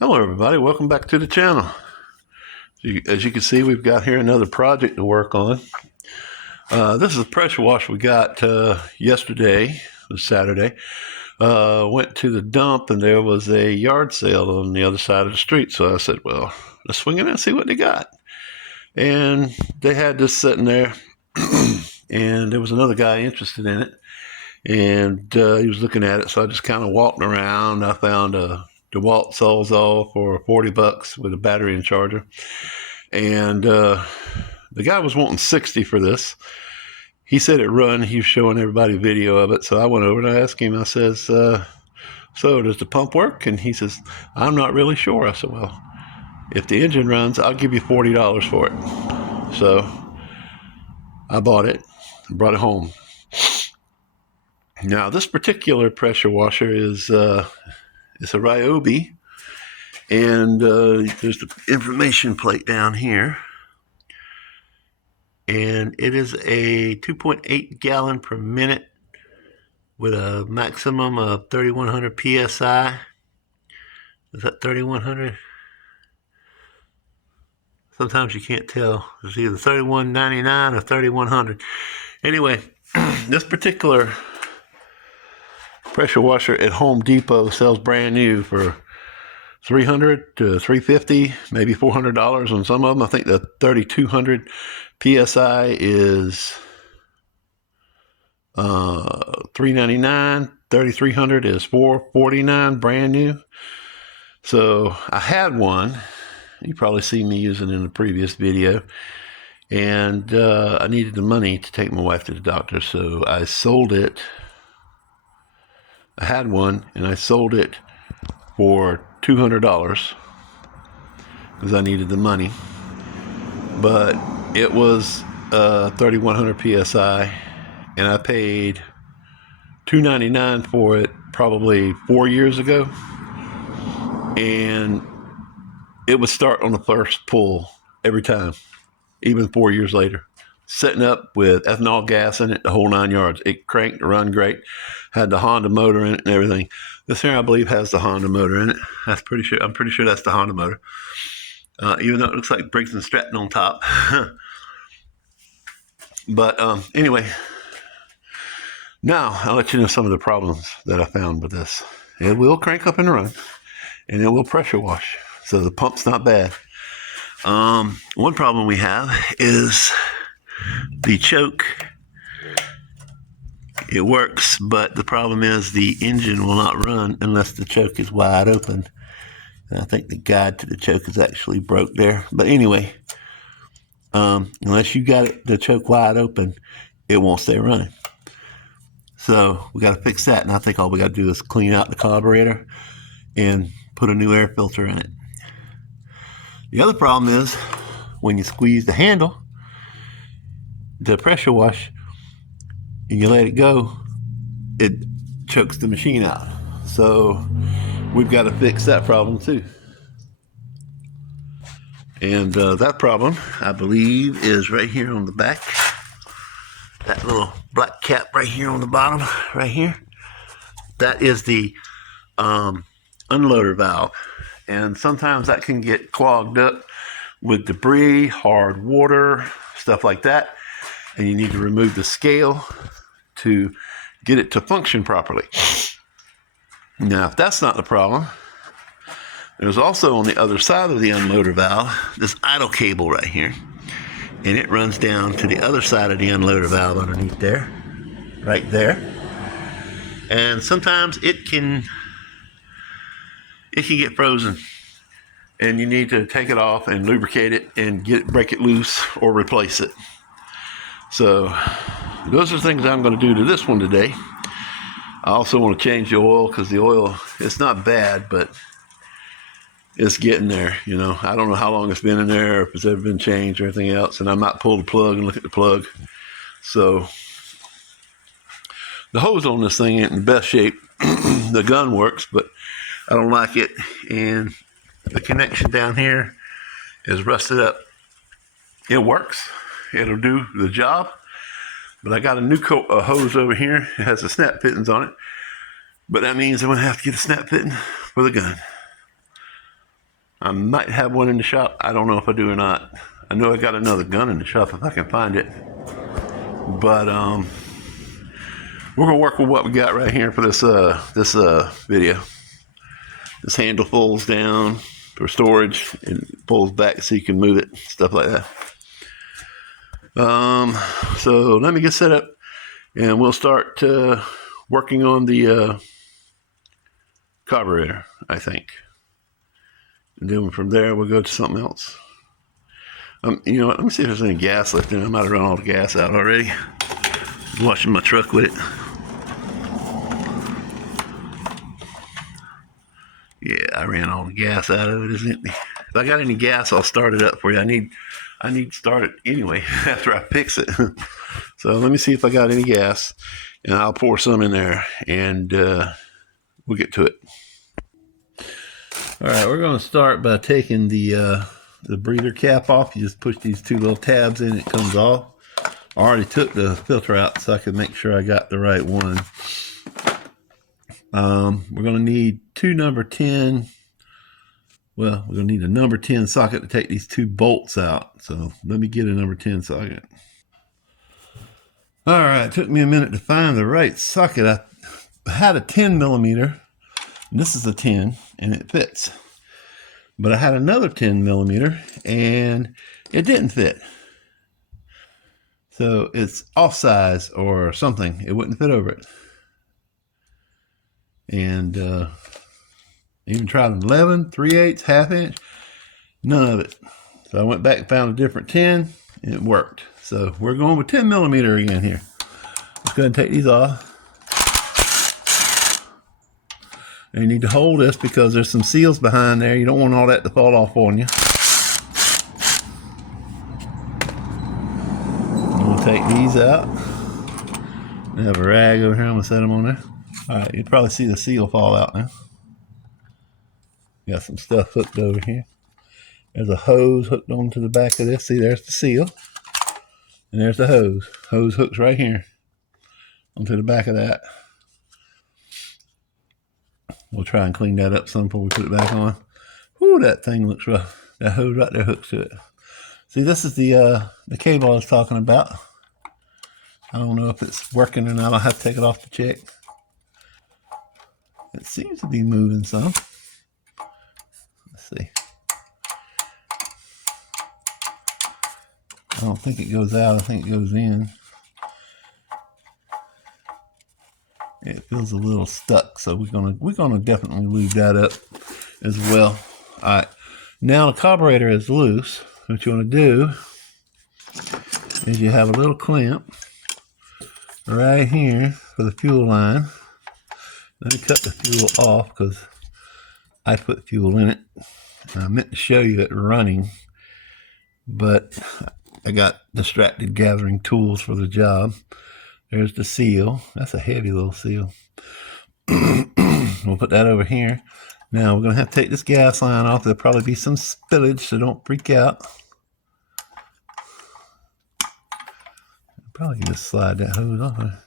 Hello everybody, welcome back to the channel. As you can see, we've got here another project to work on. This is a pressure washer we got yesterday, it was Saturday. Went to the dump and there was a yard sale on the other side of the street. So I said, well, let's swing in and see what they got. And they had this sitting there and there was another guy interested in it. And he was looking at it, so I just kind of walked around. I found a DeWalt Sawzall for $40 with a battery and charger. And the guy was wanting 60 for this. He said it run. He was showing everybody a video of it. So I went over and I asked him, I says, so does the pump work? And he says, I'm not really sure. I said, well, if the engine runs, I'll give you $40 for it. So I bought it and brought it home. Now, this particular pressure washer is it's a Ryobi, and there's the information plate down here. And it is a 2.8 gallon per minute with a maximum of 3,100 psi. Is that 3,100? Sometimes you can't tell. It's either 3,199 or 3,100. Anyway, this particular pressure washer at Home Depot sells brand new for $300 to $350, maybe $400 on some of them. I think the 3,200 psi is $399. 3,300 is $449, brand new. So I had one. You probably seen me using it in the previous video. And I needed the money to take my wife to the doctor, so I sold it. I had one and I sold it for $200 because I needed the money. But it was 3,100 psi and I paid $299 for it probably 4 years ago. And it would start on the first pull every time, even 4 years later. Setting up with ethanol gas in it, the whole 9 yards. It cranked, run great. Had the Honda motor in it and everything. This here, I believe, has the Honda motor in it. I'm pretty sure that's the Honda motor. Even though it looks like Briggs & Stratton on top. But anyway, now I'll let you know some of the problems that I found with this. It will crank up and run, and it will pressure wash. So the pump's not bad. One problem we have is the choke. It works, but the problem is the engine will not run unless the choke is wide open. And I think the guide to the choke is actually broke there. But anyway, unless you got the choke wide open, it won't stay running. So we got to fix that. And I think all we got to do is clean out the carburetor and put a new air filter in it. The other problem is when you squeeze the handle, the pressure wash, and you let it go, it chokes the machine out. So we've got to fix that problem too. And that problem, I believe, is right here on the back. That little black cap right here on the bottom, right here. That is the unloader valve. And sometimes that can get clogged up with debris, hard water, stuff like that. And you need to remove the scale to get it to function properly. Now, if that's not the problem, there's also on the other side of the unloader valve, this idle cable right here. And it runs down to the other side of the unloader valve underneath there, right there. And sometimes it can get frozen. And you need to take it off and lubricate it and break it loose or replace it. So those are things I'm going to do to this one today. I also want to change the oil because the oil, it's not bad, but it's getting there. You know, I don't know how long it's been in there, or if it's ever been changed or anything else. And I might pull the plug and look at the plug. So the hose on this thing ain't in the best shape. The gun works, but I don't like it. And the connection down here is rusted up. It works. It'll do the job. But I got a new hose over here. It has the snap fittings on it. But that means I'm going to have to get a snap fitting for the gun. I might have one in the shop. I don't know if I do or not. I know I got another gun in the shop if I can find it. But we're gonna work with what we got right here for this video. This handle folds down for storage and pulls back so you can move it, stuff like that. So let me get set up and we'll start working on the carburetor, I think. And then from there we'll go to something else. You know what, let me see if there's any gas left in it. I might have run all the gas out already. Washing my truck with it. Yeah, I ran all the gas out of it. It's empty. If I got any gas, I'll start it up for you. I need to start it anyway after I fix it. So let me see if I got any gas, and I'll pour some in there, and we'll get to it. All right, we're going to start by taking the breather cap off. You just push these two little tabs in, it comes off. I already took the filter out so I could make sure I got the right one. We're going to need two number 10. Well, we're going to need a number 10 socket to take these two bolts out. So let me get a number 10 socket. All right, it took me a minute to find the right socket. I had a 10 millimeter. And this is a 10, and it fits. But I had another 10 millimeter, and it didn't fit. So it's off size or something. It wouldn't fit over it. And even tried an 11, 3/8, half inch, none of it. So I went back and found a different 10, and it worked. So we're going with 10 millimeter again here. Let's go ahead and take these off. And you need to hold this because there's some seals behind there. You don't want all that to fall off on you. I'm going to take these out. I have a rag over here. I'm going to set them on there. All right, you can probably see the seal fall out now. Got some stuff hooked over here. There's a hose hooked onto the back of this. See, there's the seal. And there's the hose. Hose hooks right here onto the back of that. We'll try and clean that up some before we put it back on. Ooh, that thing looks rough. That hose right there hooks to it. See, this is the cable I was talking about. I don't know if it's working or not. I'll have to take it off to check. It seems to be moving some. Let's see. I don't think it goes out. I think it goes in. It feels a little stuck, so we're gonna definitely lube that up as well. All right, now the carburetor is loose. What you want to do is you have a little clamp right here for the fuel line. Let me cut the fuel off because I put fuel in it. I meant to show you it running, but I got distracted gathering tools for the job. There's the seal. That's a heavy little seal. We'll put that over here. Now we're going to have to take this gas line off. There'll probably be some spillage, so don't freak out. Probably can just slide that hose off there.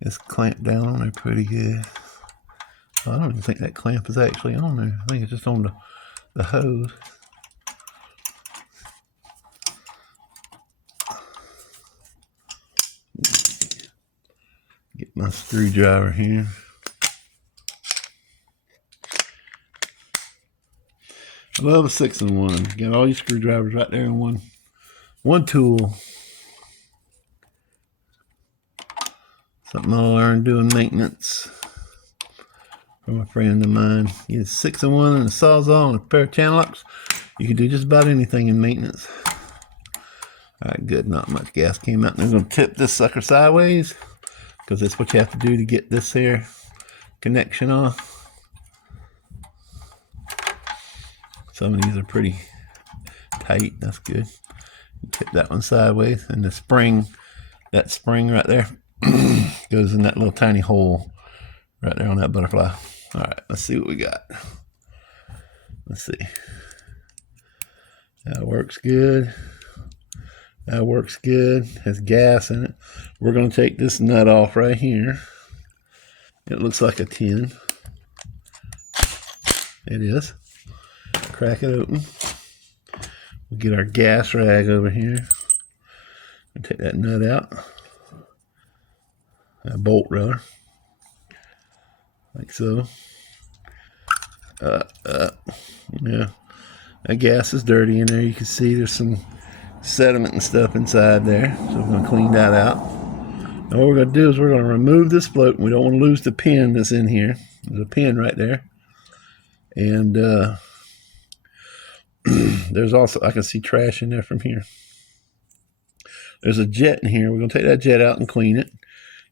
It's clamped down on there pretty good. I don't even think that clamp is actually on there. I think it's just on the hose. Get my screwdriver here. I love a 6-in-1. Got all your screwdrivers right there in one tool. Something I learned doing maintenance from a friend of mine. You get a 6-in-1 and a sawzall and a pair of channel locks. You can do just about anything in maintenance. All right, good. Not much gas came out. I'm going to tip this sucker sideways because that's what you have to do to get this here connection off. Some of these are pretty tight. That's good. Tip that one sideways, and the spring, that spring right there, goes in that little tiny hole right there on that butterfly. All right, let's see what we got. Let's see. That works good. That works good. Has gas in it. We're going to take this nut off right here. It looks like a 10. It is. Crack it open. We'll get our gas rag over here and take that nut out. That bolt rather. Like so. Yeah. That gas is dirty in there. You can see there's some sediment and stuff inside there. So we're going to clean that out. Now what we're going to do is we're going to remove this float. We don't want to lose the pin that's in here. There's a pin right there. And there's also, I can see trash in there from here. There's a jet in here. We're going to take that jet out and clean it.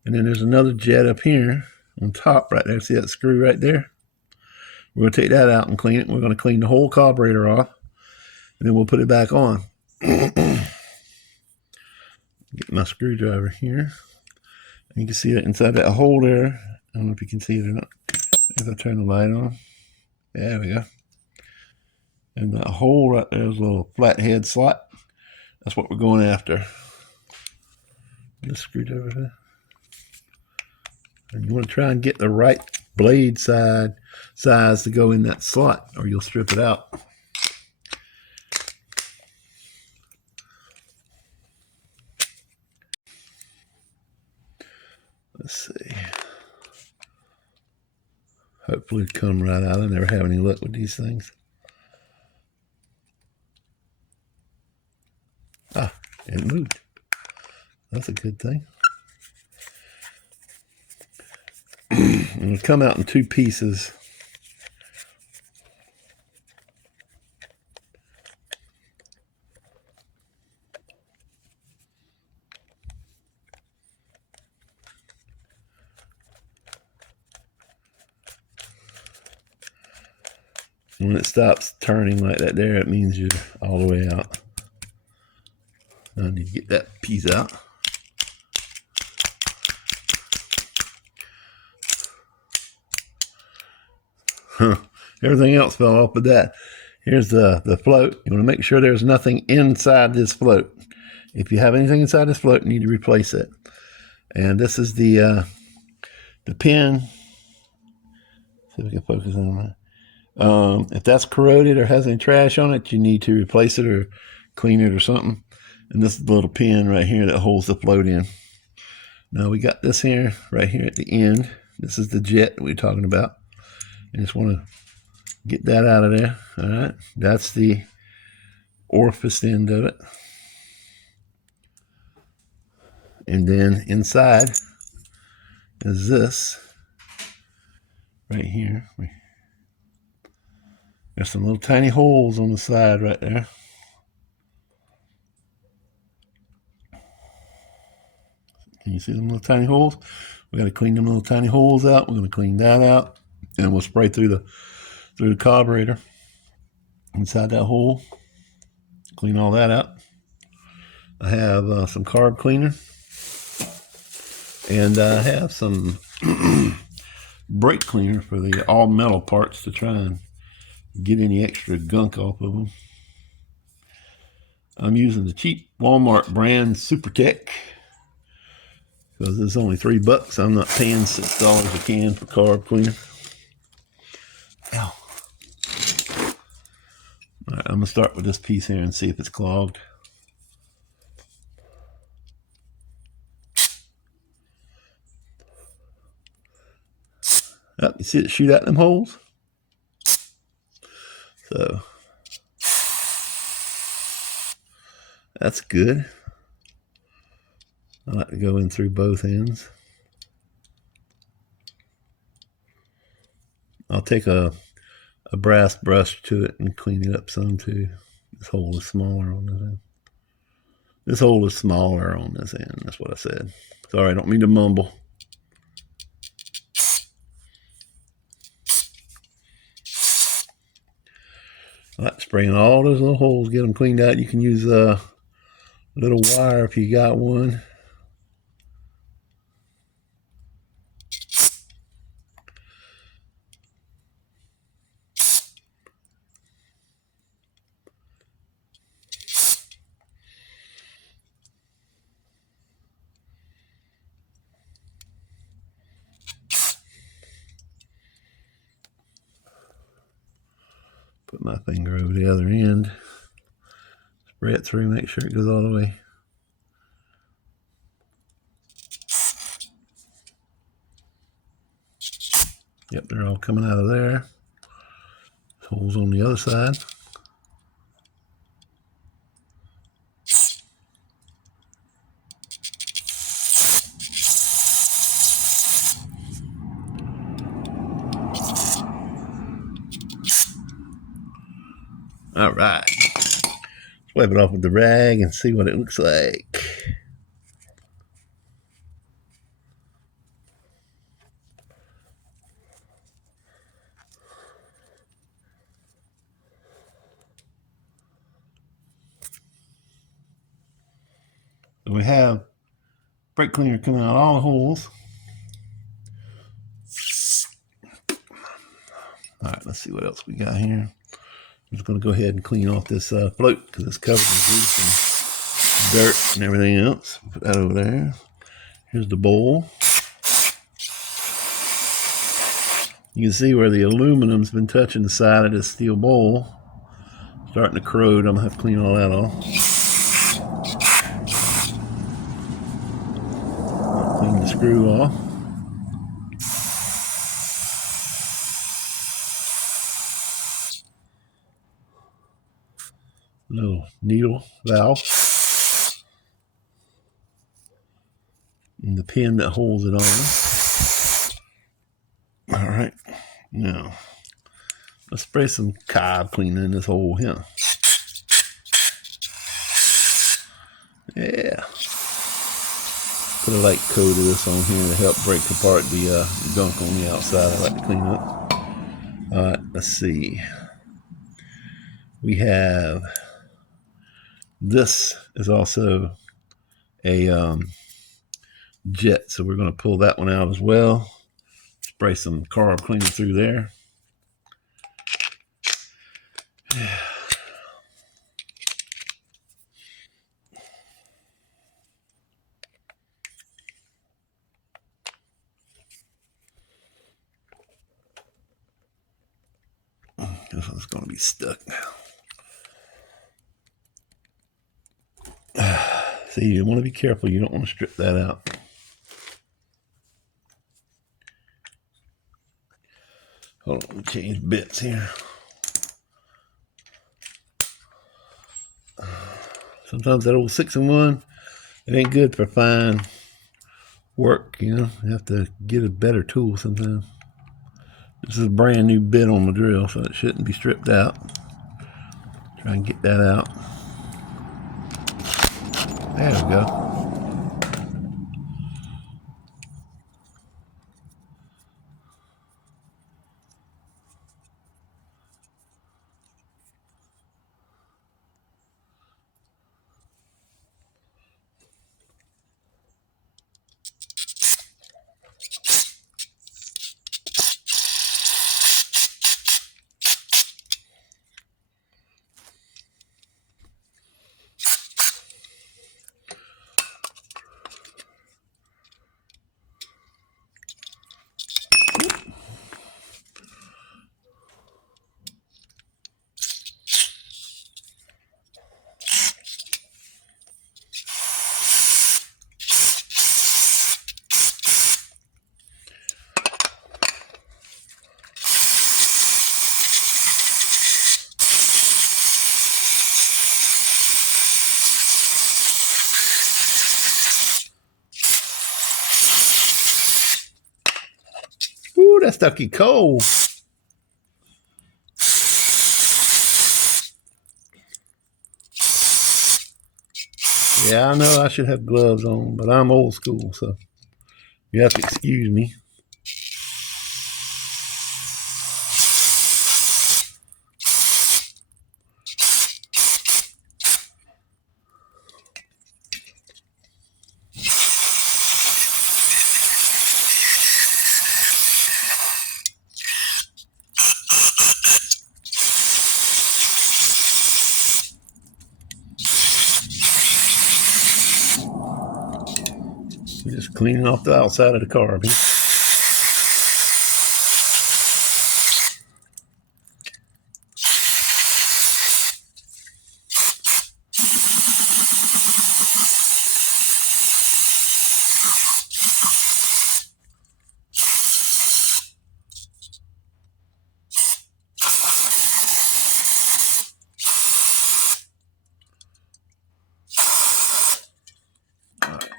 And then there's another jet up here on top right there. See that screw right there? We're going to take that out and clean it. We're going to clean the whole carburetor off. And then we'll put it back on. Get my screwdriver here. And you can see that inside that hole there. I don't know if you can see it or not. If I turn the light on. There we go. And that hole right there is a little flathead slot. That's what we're going after. Get a screwdriver there. And you want to try and get the right blade size to go in that slot, or you'll strip it out. Let's see. Hopefully it'll come right out. I never have any luck with these things. Ah, it moved. That's a good thing. It'll come out in two pieces. When it stops turning like that there, it means you're all the way out. Now I need to get that piece out. Everything else fell off but that. Here's the float. You want to make sure there's nothing inside this float. If you have anything inside this float, you need to replace it. And this is the pin. See if we can focus on that. If that's corroded or has any trash on it, you need to replace it or clean it or something. And this is the little pin right here that holds the float in. Now we got this here, right here at the end. This is the jet that we're talking about. I just want to get that out of there. All right, that's the orifice end of it. And then inside is this right here. There's some little tiny holes on the side right there. Can you see them little tiny holes? We got to clean them little tiny holes out. We're going to clean that out, and we'll spray through the carburetor inside that hole. Clean all that out. I have some carb cleaner, and I have some brake cleaner for the all metal parts to try and get any extra gunk off of them. I'm using the cheap Walmart brand SuperTech because it's only $3. I'm not paying $6 a can for carb cleaner. Ow. All right, I'm gonna start with this piece here and see if it's clogged. Oh, you see it shoot out them holes? So that's good. I like to go in through both ends. I'll take a brass brush to it and clean it up some too. This hole is smaller on this end. This hole is smaller on this end. That's what I said. Sorry, I don't mean to mumble. I like spraying all those little holes, get them cleaned out. You can use a little wire if you got one. Put my finger over the other end. Spray it through, make sure it goes all the way. Yep, they're all coming out of there. Holes on the other side. All right. Let's wipe it off with the rag and see what it looks like. So we have brake cleaner coming out all the holes. All right, let's see what else we got here. I'm just going to go ahead and clean off this float because it's covered in grease and dirt and everything else. Put that over there. Here's the bowl. You can see where the aluminum's been touching the side of this steel bowl. Starting to corrode. I'm going to have to clean all that off. Clean the screw off. Little needle valve. And the pin that holds it on. All right. Now, let's spray some cob cleaner in this hole here. Yeah. Put a light coat of this on here to help break apart the gunk on the outside. I like to clean up. All right, let's see. We have, this is also a jet, so we're going to pull that one out as well. Spray some carb cleaner through there. This one's going to be stuck now. See, you want to be careful. You don't want to strip that out. Hold on, let me change bits here. Sometimes that old 6-in-1, it ain't good for fine work, you know. You have to get a better tool sometimes. This is a brand new bit on the drill, so it shouldn't be stripped out. Try and get that out. There we go. Ooh, that stuck you cold. Yeah, I know I should have gloves on, but I'm old school, so you have to excuse me. Just cleaning off the outside of the carb.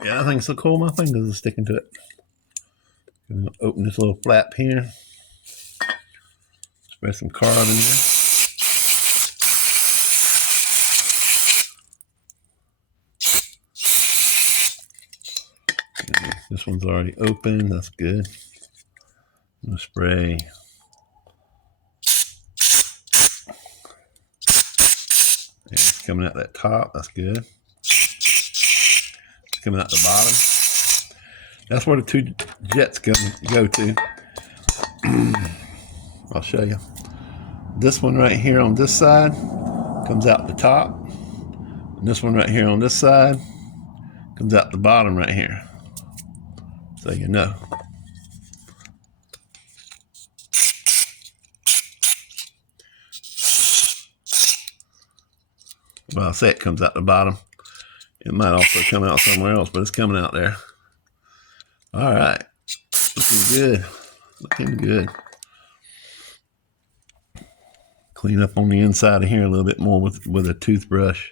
Yeah, I think it's so cool. My fingers are sticking to it. I'm gonna open this little flap here. Spray some card in there. This one's already open. That's good. I'm gonna spray. It's coming out that top. That's good. It's coming out the bottom. That's where the two jets go to. I'll show you. This one right here on this side comes out the top. And this one right here on this side comes out the bottom right here. So you know. Well, I'll say it comes out the bottom. It might also come out somewhere else, but it's coming out there. All right. Looking good. Looking good. Clean up on the inside of here a little bit more with a toothbrush.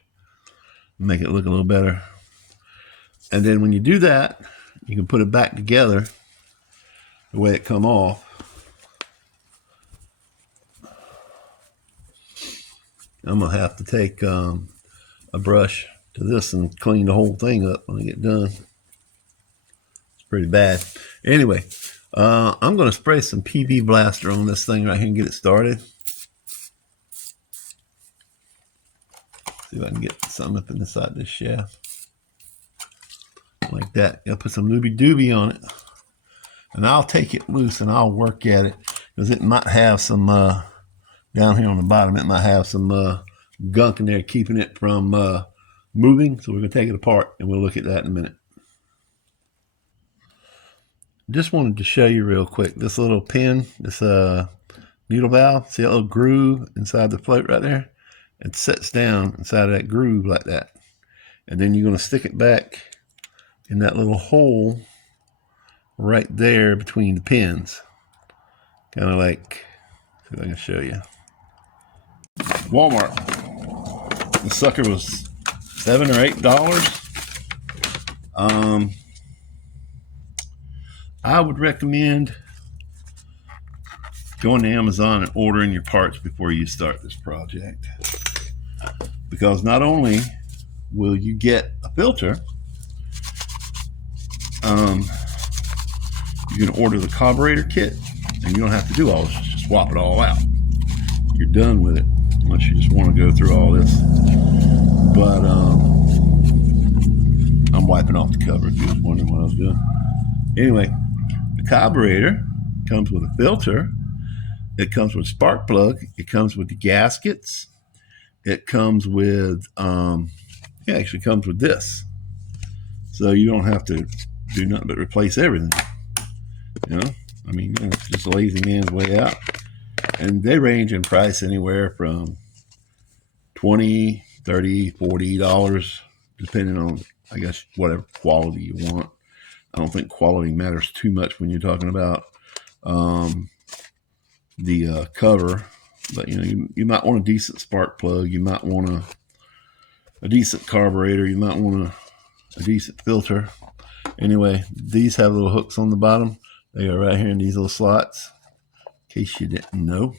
Make it look a little better. And then when you do that, you can put it back together the way it come off. I'm going to have to take a brush to this and clean the whole thing up when I get done. It's pretty bad. Anyway, I'm going to spray some PV Blaster on this thing right here and get it started. See if I can get some up in the side of this shaft. Like that. I'll put some Looby Dooby on it. And I'll take it loose and I'll work at it. Because it might have some, down here on the bottom, it might have some gunk in there keeping it from moving. So we're going to take it apart and we'll look at that in a minute. Just wanted to show you real quick. This little pin, this needle valve. See that little groove inside the float right there? It sets down inside of that groove like that. And then you're going to stick it back in that little hole right there between the pins. Kind of like, see if I can show you. Walmart. The sucker was $7 or $8. I would recommend going to Amazon and ordering your parts before you start this project. Because not only will you get a filter, you can order the carburetor kit and you don't have to do all this, just swap it all out. You're done with it, unless you just want to go through all this. But I'm wiping off the cover if you was wondering what I was doing. Anyway, the carburetor comes with a filter. It comes with a spark plug. It comes with the gaskets. It comes with, it actually comes with this. So you don't have to do nothing but replace everything. You know, I mean, it's just a lazy man's way out. And they range in price anywhere from $20, $30, $40, depending on, I guess, whatever quality you want. I don't think quality matters too much when you're talking about the cover. But, you know, you might want a decent spark plug. You might want a decent carburetor. You might want a decent filter. Anyway, these have little hooks on the bottom. They are right here in these little slots. In case you didn't know,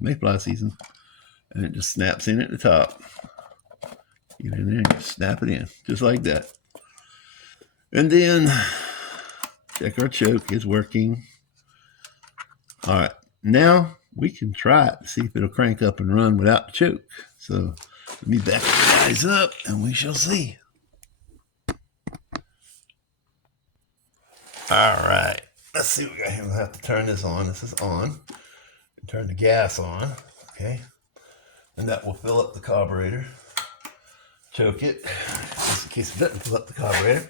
mayfly season. And it just snaps in at the top. Get in there and just snap it in, just like that. And then check our choke is working. All right, now we can try it to see if it'll crank up and run without the choke. So let me back the guys up and we shall see. All right, let's see what we got here. We'll have to turn this on. This is on. Turn the gas on, okay? And that will fill up the carburetor. Choke it, just in case it doesn't fill up the carburetor.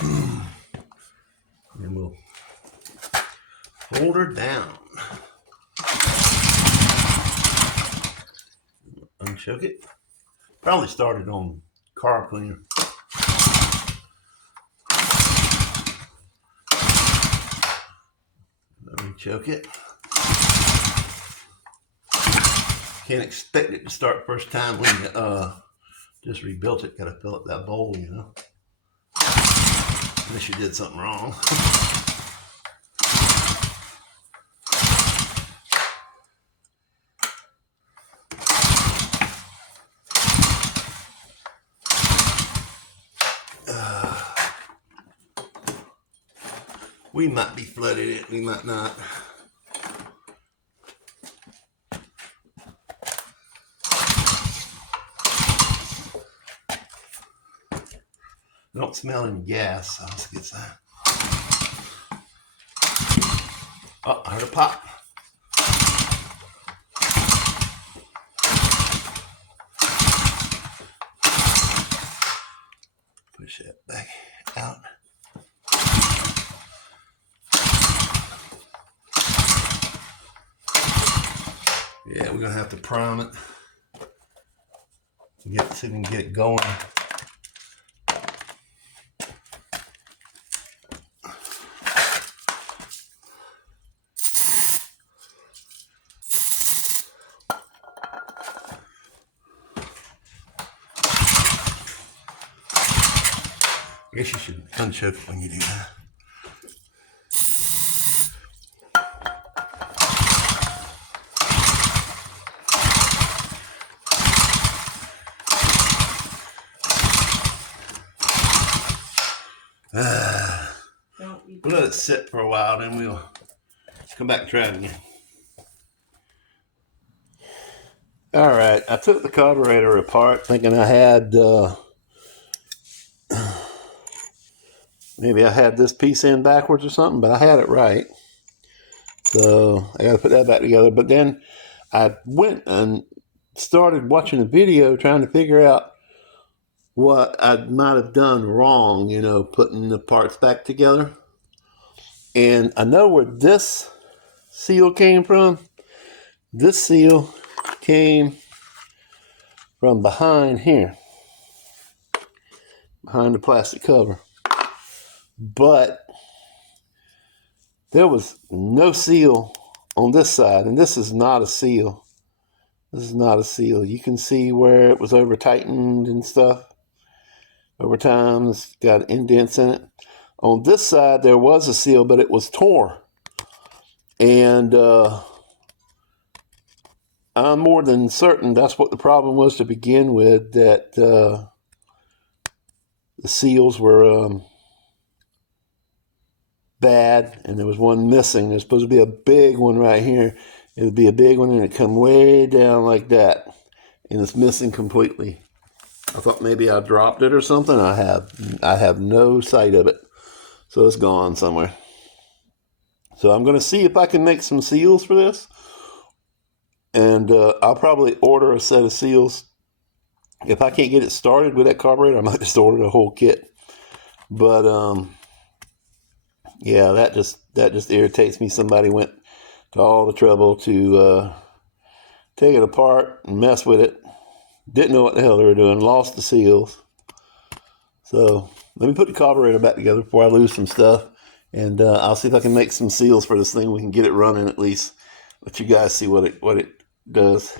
And we'll hold her down. Unchoke it. Probably started on carb cleaner. Let me choke it. Can't expect it to start first time when you just rebuilt it. Got to fill up that bowl, you know. Unless you did something wrong. We might be flooded it, we might not. I don't smell any gas, so let's get that. Oh, I heard a pop. Push that back out. Yeah, we're gonna have to prime it. See if we can get it going. I guess you should unchoke it when you do that. We'll let it sit for a while, then we'll come back and try it again. All right, I took the carburetor apart thinking I had, maybe I had this piece in backwards or something, but I had it right. So I got to put that back together. But then I went and started watching a video trying to figure out what I might have done wrong, you know, putting the parts back together. And I know where this seal came from. This seal came from behind here, behind the plastic cover. But there was no seal on this side, and this is not a seal. This is not a seal. You can see where it was over tightened and stuff over time. It's got indents in it. On this side, there was a seal, but it was torn. And I'm more than certain that's what the problem was to begin with, that the seals were bad, and there was one missing. There's supposed to be a big one right here. It would be a big one, and it'd come way down like that, and it's missing completely. I thought maybe I dropped it or something. I have no sight of it, so it's gone somewhere. So I'm going to see if I can make some seals for this, and I'll probably order a set of seals. If I can't get it started with that carburetor, I might just order the whole kit. But yeah, that just irritates me. Somebody went to all the trouble to take it apart and mess with it. Didn't know what the hell they were doing. Lost the seals. So let me put the carburetor back together before I lose some stuff. And I'll see if I can make some seals for this thing. We can get it running at least. Let you guys see what it does.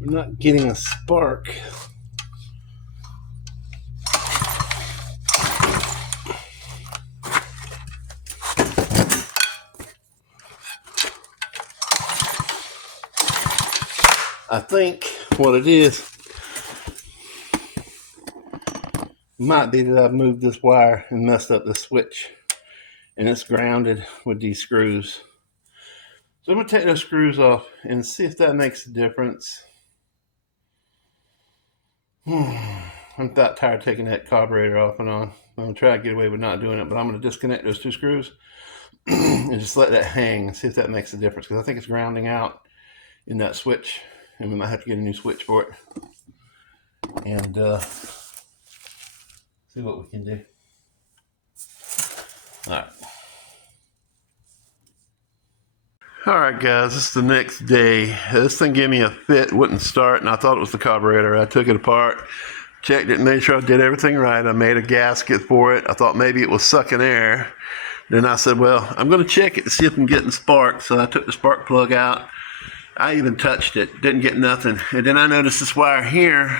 We're not getting a spark. I think what it is might be that I've moved this wire and messed up the switch, and it's grounded with these screws. So I'm going to take those screws off and see if that makes a difference. I'm about tired of taking that carburetor off and on. I'm going to try to get away with not doing it, but I'm going to disconnect those two screws and just let that hang and see if that makes a difference, because I think it's grounding out in that switch, and we might have to get a new switch for it. And see what we can do. All right, guys, this is the next day. This thing gave me a fit, wouldn't start, and I thought it was the carburetor. I took it apart, checked it, made sure I did everything right. I made a gasket for it. I thought maybe it was sucking air. Then I said, well, I'm going to check it to see if I'm getting sparks. So I took the spark plug out. I even touched it, didn't get nothing. And then I noticed this wire here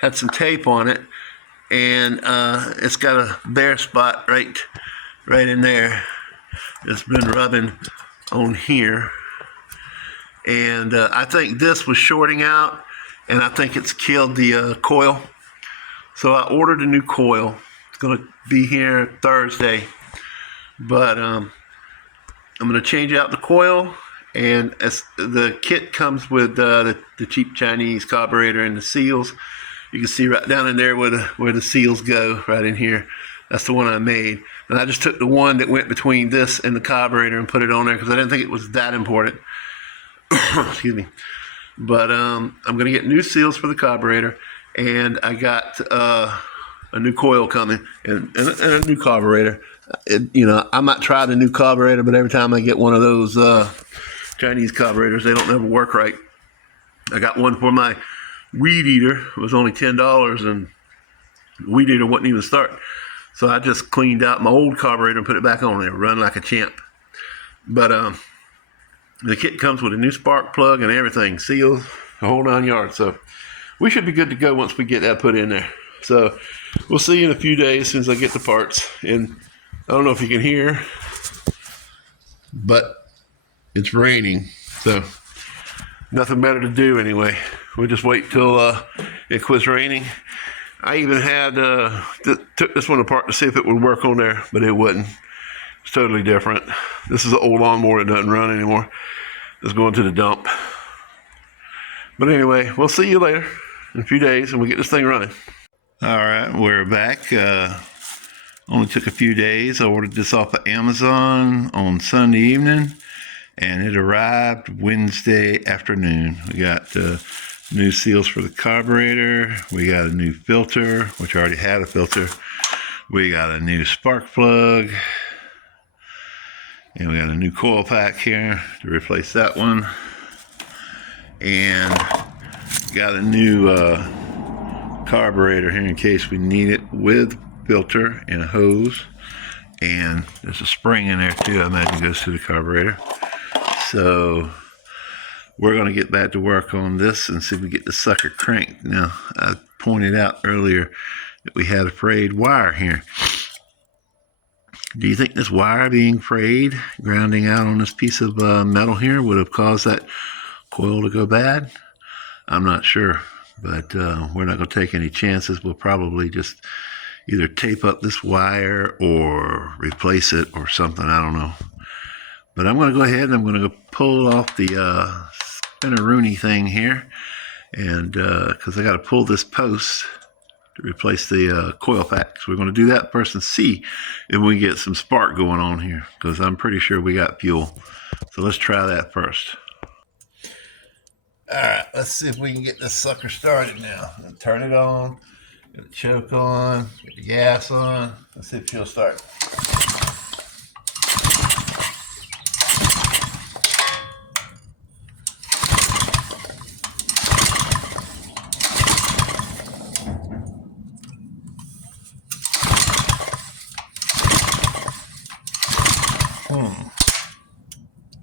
had some tape on it, and it's got a bare spot right in there. It's been rubbing on here, and I think this was shorting out, and I think it's killed the coil. So I ordered a new coil. It's going to be here Thursday, but I'm going to change out the coil. And as the kit comes with the cheap Chinese carburetor and the seals. You can see right down in there where the seals go, right in here. That's the one I made. And I just took the one that went between this and the carburetor and put it on there because I didn't think it was that important. Excuse me. But I'm going to get new seals for the carburetor, and I got a new coil coming and a new carburetor. I might try the new carburetor, but every time I get one of those Chinese carburetors, they don't never work right. I got one for my weed eater. It was only $10, and the weed eater wouldn't even start. So I just cleaned out my old carburetor and put it back on there, run like a champ. But the kit comes with a new spark plug and everything, seals, the whole 9 yards. So we should be good to go once we get that put in there. So we'll see you in a few days as soon as I get the parts. And I don't know if you can hear, but it's raining, so nothing better to do anyway. We'll just wait till it quits raining. I even had took this one apart to see if it would work on there, but it wouldn't. It's totally different. This is an old lawnmower that doesn't run anymore. It's going to the dump. But anyway, we'll see you later in a few days, and we'll get this thing running. All right, we're back. Only took a few days. I ordered this off of Amazon on Sunday evening, and it arrived Wednesday afternoon. We got new seals for the carburetor. We got a new filter, which I already had a filter. We got a new spark plug. And we got a new coil pack here to replace that one. And got a new carburetor here in case we need it, with filter and a hose. And there's a spring in there too, I imagine goes to the carburetor. So we're going to get back to work on this and see if we get the sucker cranked. Now, I pointed out earlier that we had a frayed wire here. Do you think this wire being frayed, grounding out on this piece of metal here, would have caused that coil to go bad? I'm not sure, but we're not going to take any chances. We'll probably just either tape up this wire or replace it or something. I don't know. But I'm going to go ahead and I'm going to go pull off the spinneroonie thing here, and because I got to pull this post to replace the coil pack. So we're going to do that first and see if we get some spark going on here, because I'm pretty sure we got fuel. So let's try that first. All right, let's see if we can get this sucker started now. Turn it on, get the choke on, get the gas on. Let's see if she'll start.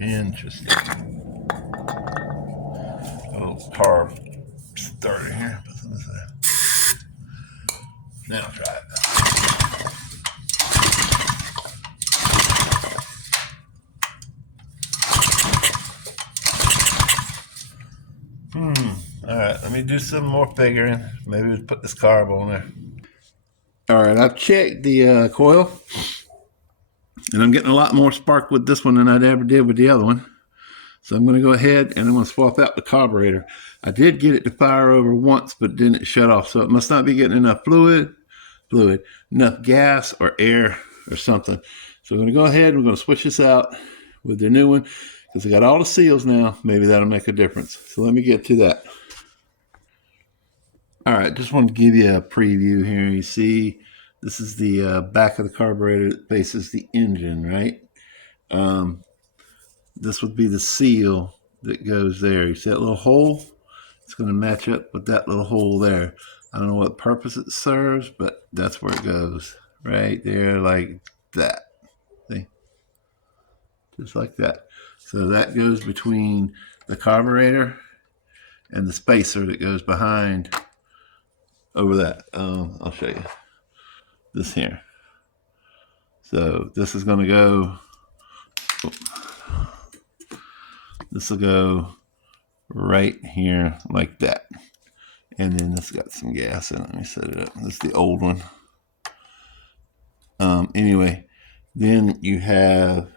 Interesting. Oh, car starter here. Now try it. All right, let me do some more figuring. Maybe we'll put this carb on there. All right, I've checked the coil, and I'm getting a lot more spark with this one than I ever did with the other one. So I'm going to go ahead and I'm going to swap out the carburetor. I did get it to fire over once, but then it shut off. So it must not be getting enough fluid, enough gas or air or something. So I'm going to go ahead and we're going to switch this out with the new one, because I got all the seals now. Maybe that'll make a difference. So let me get to that. All right, just wanted to give you a preview here. You see, this is the back of the carburetor that faces the engine, right? This would be the seal that goes there. You see that little hole? It's going to match up with that little hole there. I don't know what purpose it serves, but that's where it goes. Right there, like that. See? just like that. So that goes between the carburetor and the spacer that goes behind over that. I'll show you this here. So this is going to go, this will go right here like that. And then this got some gas in it. Let me set it up. This is the old one. Anyway, then you have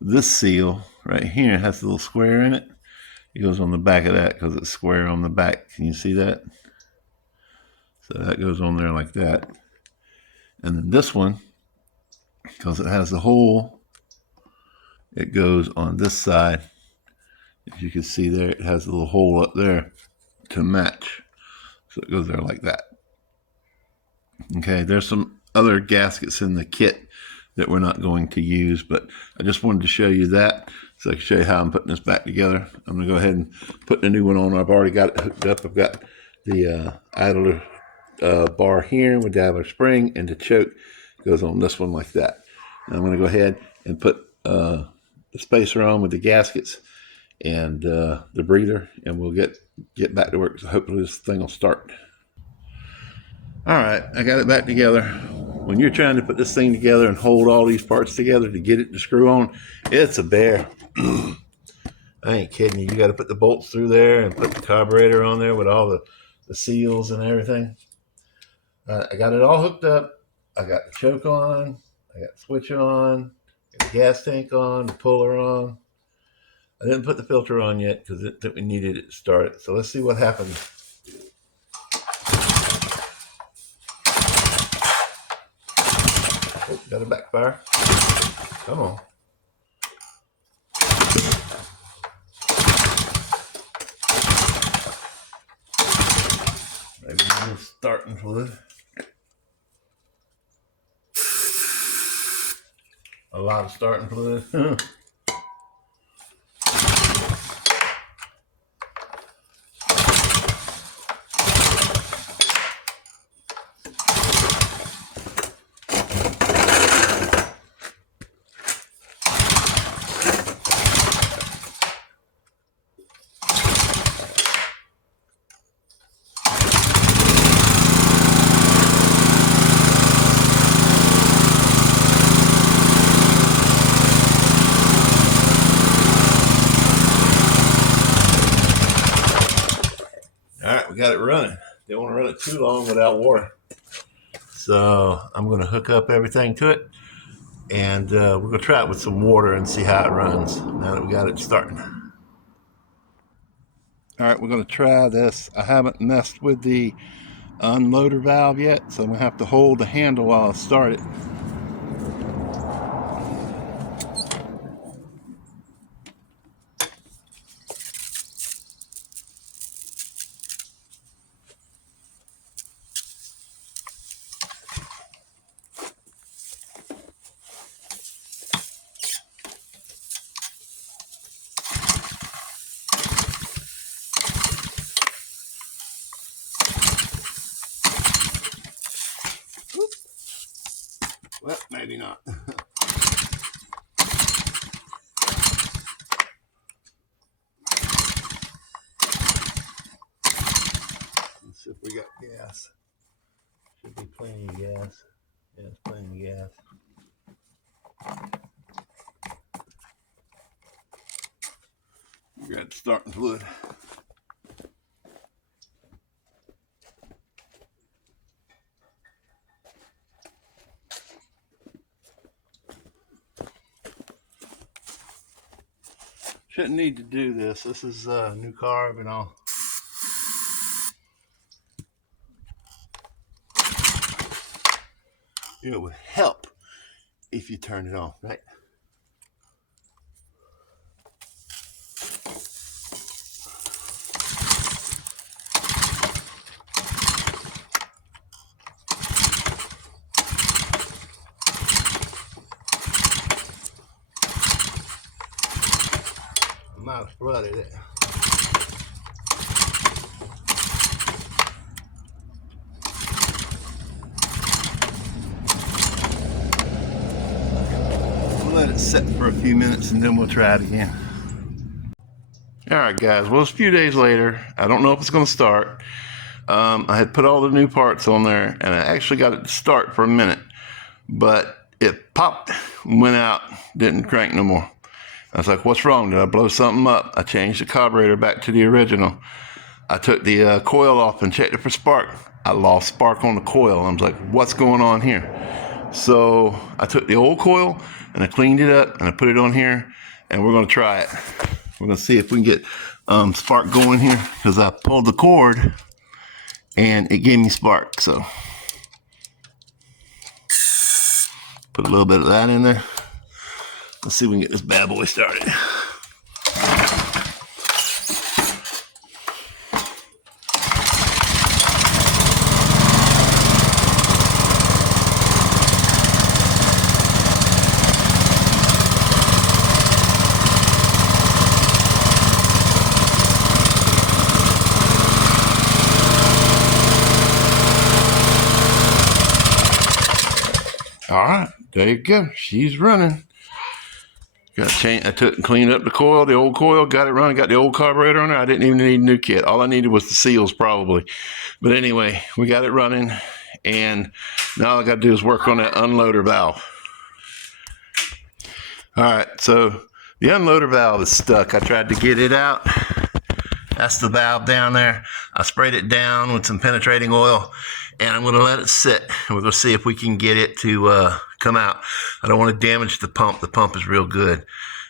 this seal right here. It has a little square in it. It goes on the back of that because it's square on the back. Can you see that? So that goes on there like that. And then this one, because it has a hole, it goes on this side. As you can see there, it has a little hole up there to match. So it goes there like that. Okay, there's some other gaskets in the kit that we're not going to use, but I just wanted to show you that so I can show you how I'm putting this back together. I'm going to go ahead and put the new one on. I've already got it hooked up. I've got the idler bar here with the idler spring, and the choke goes on this one like that. And I'm going to go ahead and put the spacer on with the gaskets and the breather, and we'll get back to work. So hopefully this thing will start. All right, I got it back together. When you're trying to put this thing together and hold all these parts together to get it to screw on, it's a bear. I ain't kidding you. You got to put the bolts through there and put the carburetor on there with all the seals and everything. I got it all hooked up. I got the choke on. I got the switch on. Got the gas tank on. The puller on. I didn't put the filter on yet because we needed it to start. So let's see what happens. Oh, got a backfire. Come on. Maybe a little starting fluid. A lot of starting fluid. All right, we got it running. Don't want to run it too long without water. So I'm going to hook up everything to it, and we're going to try it with some water and see how it runs now that we got it starting. All right, we're going to try this. I haven't messed with the unloader valve yet, so I'm going to have to hold the handle while I start it. Well, maybe not. Let's see if we got gas. Should be plenty of gas. Yeah, it's plenty of gas. We got starting fluid. Shouldn't need to do this. This is a new carb and all. It would help if you turn it on, right? I might have flooded it. We'll let it it set for a few minutes and then we'll try it again. Alright guys, well it's a few days later. I don't know if it's going to start. I had put all the new parts on there and I actually got it to start for a minute. But it popped, went out, didn't crank no more. I was like, what's wrong? Did I blow something up? I changed the carburetor back to the original. I took the coil off and checked it for spark. I lost spark on the coil. I was like, what's going on here? So I took the old coil and I cleaned it up and I put it on here and we're going to try it. We're going to see if we can get spark going here because I pulled the cord and it gave me spark. So put a little bit of that in there. Let's see if we can get this bad boy started. All right, there you go. She's running. Got to change. I took and cleaned up the coil, the old coil, got it running, got the old carburetor on there. I didn't even need a new kit. All I needed was the seals probably. But anyway, we got it running and now all I got to do is work on that unloader valve. All right, so the unloader valve is stuck. I tried to get it out. That's the valve down there. I sprayed it down with some penetrating oil and I'm going to let it sit. We're going to see if we can get it to come out. I don't want to damage the pump. The pump is real good.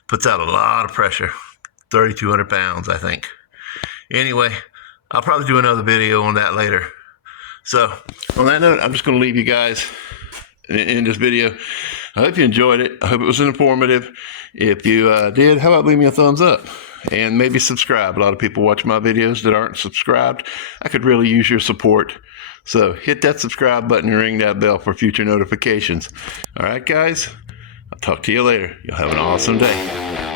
Puts out a lot of pressure. 3,200 pounds, I think. Anyway, I'll probably do another video on that later. So, on that note, I'm just going to leave you guys in this video. I hope you enjoyed it. I hope it was informative. If you did, how about leave me a thumbs up? And maybe subscribe. A lot of people watch my videos that aren't subscribed. I could really use your support. So hit that subscribe button and ring that bell for future notifications. All right, guys. I'll talk to you later. You'll have an awesome day.